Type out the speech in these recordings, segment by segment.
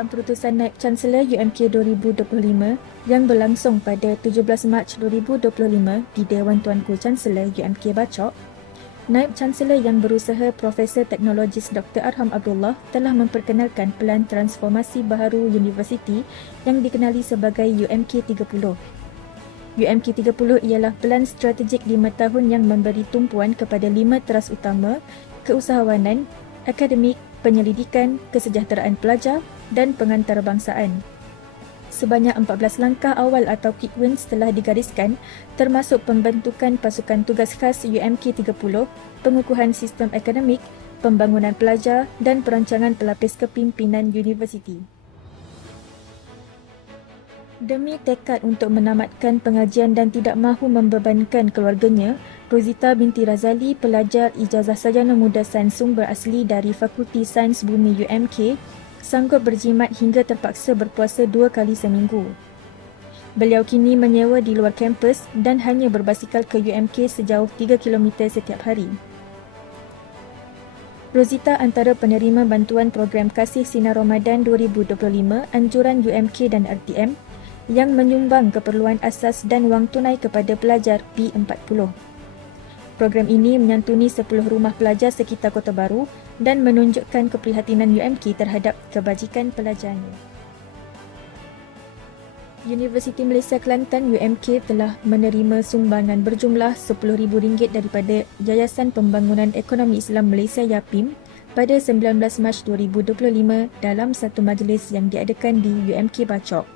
dalam perutusan Naib Chancellor UMK 2025 yang berlangsung pada 17 Mac 2025 di Dewan Tuanku Chancellor UMK Bachok, Naib Chancellor yang berusaha Profesor Teknologis Dr. Arham Abdullah telah memperkenalkan pelan transformasi baharu universiti yang dikenali sebagai UMK 30. UMK 30 ialah pelan strategik 5 tahun yang memberi tumpuan kepada 5 teras utama: keusahawanan, akademik, penyelidikan, kesejahteraan pelajar dan pengantarbangsaan. Sebanyak 14 langkah awal atau quick wins telah digariskan, termasuk pembentukan pasukan tugas khas UMK 30, pengukuhan sistem akademik, pembangunan pelajar dan perancangan pelapis kepimpinan universiti. Demi tekad untuk menamatkan pengajian dan tidak mahu membebankan keluarganya, Rozita binti Razali, pelajar ijazah sarjana muda sains sumber asli dari Fakulti Sains Bumi UMK, sanggup berjimat hingga terpaksa berpuasa 2 kali seminggu. Beliau kini menyewa di luar kampus dan hanya berbasikal ke UMK sejauh 3 km setiap hari. Rozita antara penerima bantuan program Kasih Sinar Ramadan 2025 anjuran UMK dan RTM yang menyumbang keperluan asas dan wang tunai kepada pelajar P40. Program ini menyantuni 10 rumah pelajar sekitar Kota Baru dan menunjukkan keprihatinan UMK terhadap kebajikan pelajarnya. Universiti Malaysia Kelantan UMK telah menerima sumbangan berjumlah RM10,000 daripada Yayasan Pembangunan Ekonomi Islam Malaysia YAPIM pada 19 Mac 2025 dalam satu majlis yang diadakan di UMK Bachok.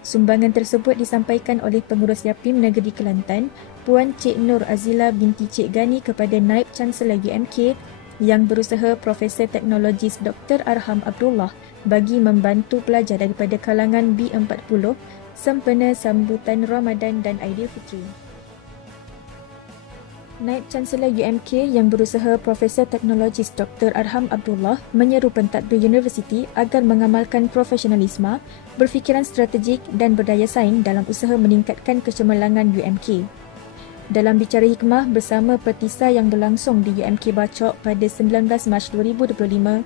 Sumbangan tersebut disampaikan oleh Pengurus YAPIM Negeri Kelantan, Puan Cik Nur Azila binti Cik Gani kepada Naib Chancellor UMK yang berusaha Profesor Teknologis Dr. Arham Abdullah bagi membantu pelajar daripada kalangan B40 sempena sambutan Ramadan dan Aidilfitri. Naib Chancellor UMK yang berusaha Profesor Teknologis Dr. Arham Abdullah menyeru pentadbir universiti agar mengamalkan profesionalisme, berfikiran strategik dan berdaya saing dalam usaha meningkatkan kecemerlangan UMK. Dalam bicara hikmah bersama petisa yang berlangsung di UMK Bachok pada 19 Mac 2025,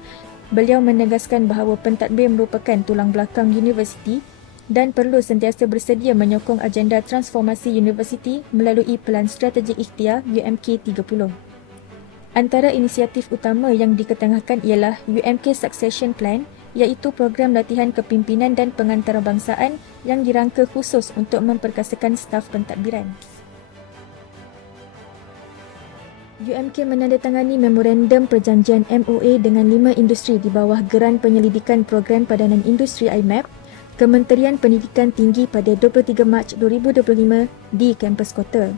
beliau menegaskan bahawa pentadbir merupakan tulang belakang universiti dan perlu sentiasa bersedia menyokong agenda transformasi universiti melalui pelan strategik ikhtiar UMK 30. Antara inisiatif utama yang diketengahkan ialah UMK Succession Plan, iaitu program latihan kepimpinan dan pengantarbangsaan yang dirangka khusus untuk memperkasakan staf pentadbiran. UMK menandatangani memorandum perjanjian MOA dengan 5 industri di bawah Geran Penyelidikan Program Padanan Industri IMAP, Kementerian Pendidikan Tinggi pada 23 Mac 2025 di kampus kota.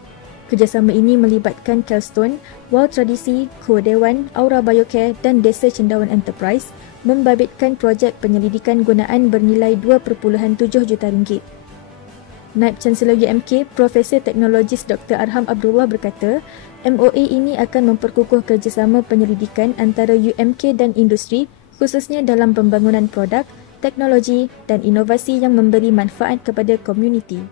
Kerjasama ini melibatkan Kelstone, Wal Tradisi, Ko Dewan, Aura Biocare dan Desa Cendawan Enterprise membabitkan projek penyelidikan gunaan bernilai RM2.7 juta. Naib Chancellor UMK, Profesor Teknologis Dr. Arham Abdullah berkata, MOA ini akan memperkukuh kerjasama penyelidikan antara UMK dan industri khususnya dalam pembangunan produk, teknologi dan inovasi yang memberi manfaat kepada komuniti.